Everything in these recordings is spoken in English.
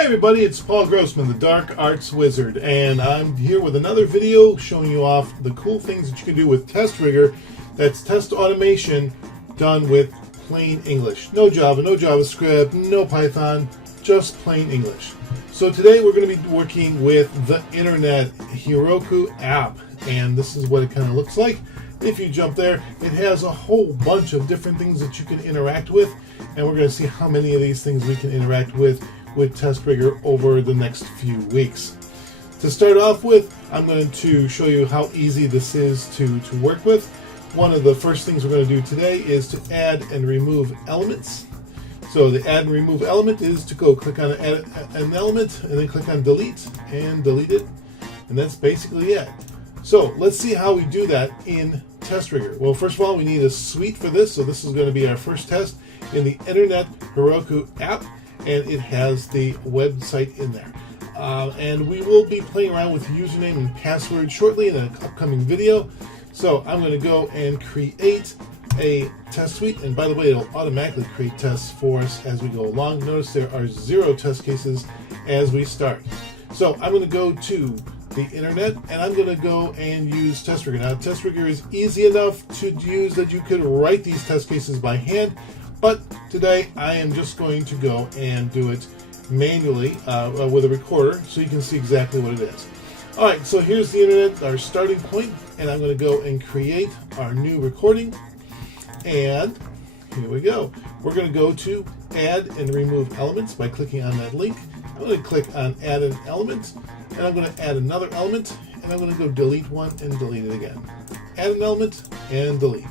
Hey everybody, it's Paul Grossman, the Dark Arts Wizard, and I'm here with another video showing you off the cool things that you can do with testRigor. That's test automation done with plain English. No Java, no JavaScript, no Python, just plain English. So today we're going to be working with the Internet Heroku app, and this is what it kind of looks like. If you jump there, it has a whole bunch of different things that you can interact with, and we're going to see how many of these things we can interact with testRigor over the next few weeks. To start off with, I'm going to show you how easy this is to work with. One of the first things we're going to do today is to add and remove elements. So the add and remove element is to go click on an element and then click on delete and delete it. And that's basically it. So let's see how we do that in testRigor. Well, first of all, we need a suite for this. So this is going to be our first test in the Internet Heroku app, and it has the website in there. And we will be playing around with username and password shortly in an upcoming video. So I'm going to go and create a test suite, and by the way, it'll automatically create tests for us as we go along. Notice there are 0 test cases as we start. So I'm going to go to the internet and I'm going to go and use testRigor. Now testRigor is easy enough to use that you could write these test cases by hand, but today I am just going to go and do it manually with a recorder so you can see exactly what it is. Alright, so here's the internet, our starting point, and I'm going to go and create our new recording. And here we go. We're going to go to add and remove elements by clicking on that link. I'm going to click on add an element, and I'm going to add another element, and I'm going to go delete one and delete it again. Add an element and delete.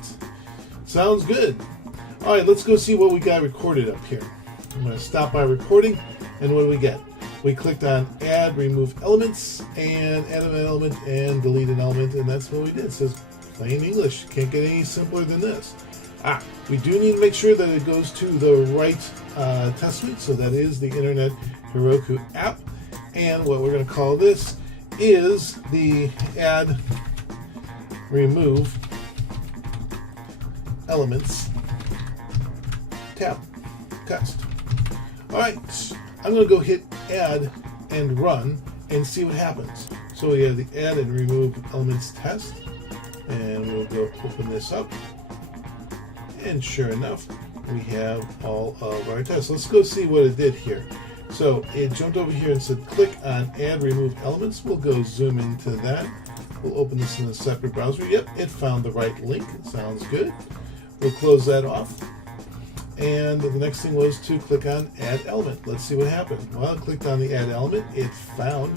Sounds good. All right, let's go see what we got recorded up here. I'm going to stop by recording, and what do we get? We clicked on add, remove elements, and add an element and delete an element, and that's what we did. It says plain English. Can't get any simpler than this. We do need to make sure that it goes to the right test suite, so that is the Internet Heroku app, and what we're going to call this is the add, remove elements tab test. Alright, I'm going to go hit add and run and see what happens. So we have the add and remove elements test, and we'll go open this up, and sure enough we have all of our tests. Let's go see what it did here. So it jumped over here and said click on add remove elements. We'll go zoom into that. We'll open this in a separate browser. Yep, it found the right link. Sounds good. We'll close that off. And the next thing was to click on add element. Let's see what happened. Well, I clicked on the add element. It found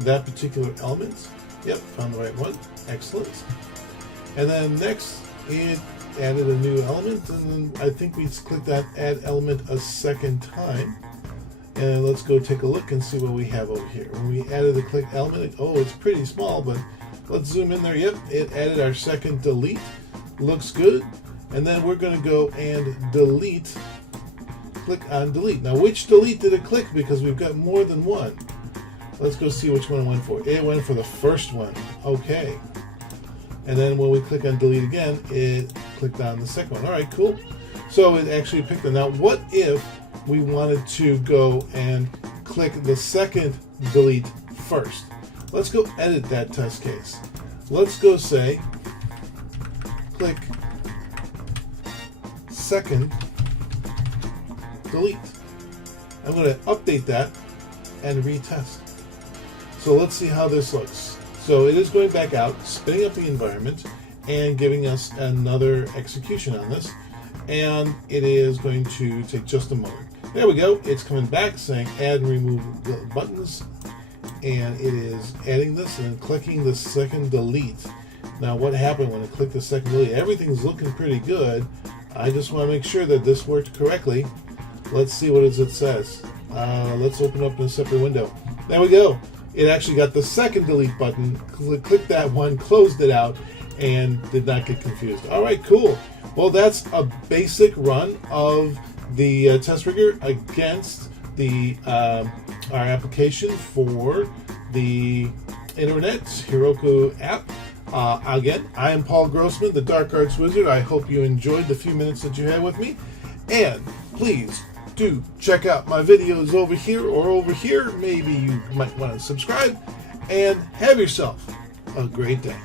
that particular element. Yep, found the right one. Excellent. And then next it added a new element, and then I think we clicked on add element a second time. And let's go take a look and see what we have over here. When we added the click element, oh, it's pretty small, but let's zoom in there. Yep, it added our second delete. Looks good. And then we're going to go and delete. Click on delete. Now, which delete did it click? Because we've got more than one. Let's go see which one it went for. It went for the first one. Okay. And then when we click on delete again, it clicked on the second one. All right, cool. So it actually picked it. Now, what if we wanted to go and click the second delete first? Let's go edit that test case. Let's go say click second delete. I'm going to update that and retest. So let's see how this looks. So it is going back out, spinning up the environment, and giving us another execution on this. And it is going to take just a moment. There we go. It's coming back saying add and remove the buttons. And it is adding this and clicking the second delete. Now what happened when I clicked the second delete? Everything's looking pretty good. I just want to make sure that this worked correctly. Let's see what it says. Let's open up in a separate window. There we go. It actually got the second delete button, clicked that one, closed it out, and did not get confused. All right, cool. Well, that's a basic run of the testRigor against the our application for the Internet Heroku app. Again, I am Paul Grossman, the Dark Arts Wizard. I hope you enjoyed the few minutes that you had with me. And please do check out my videos over here or over here. Maybe you might want to subscribe, and have yourself a great day.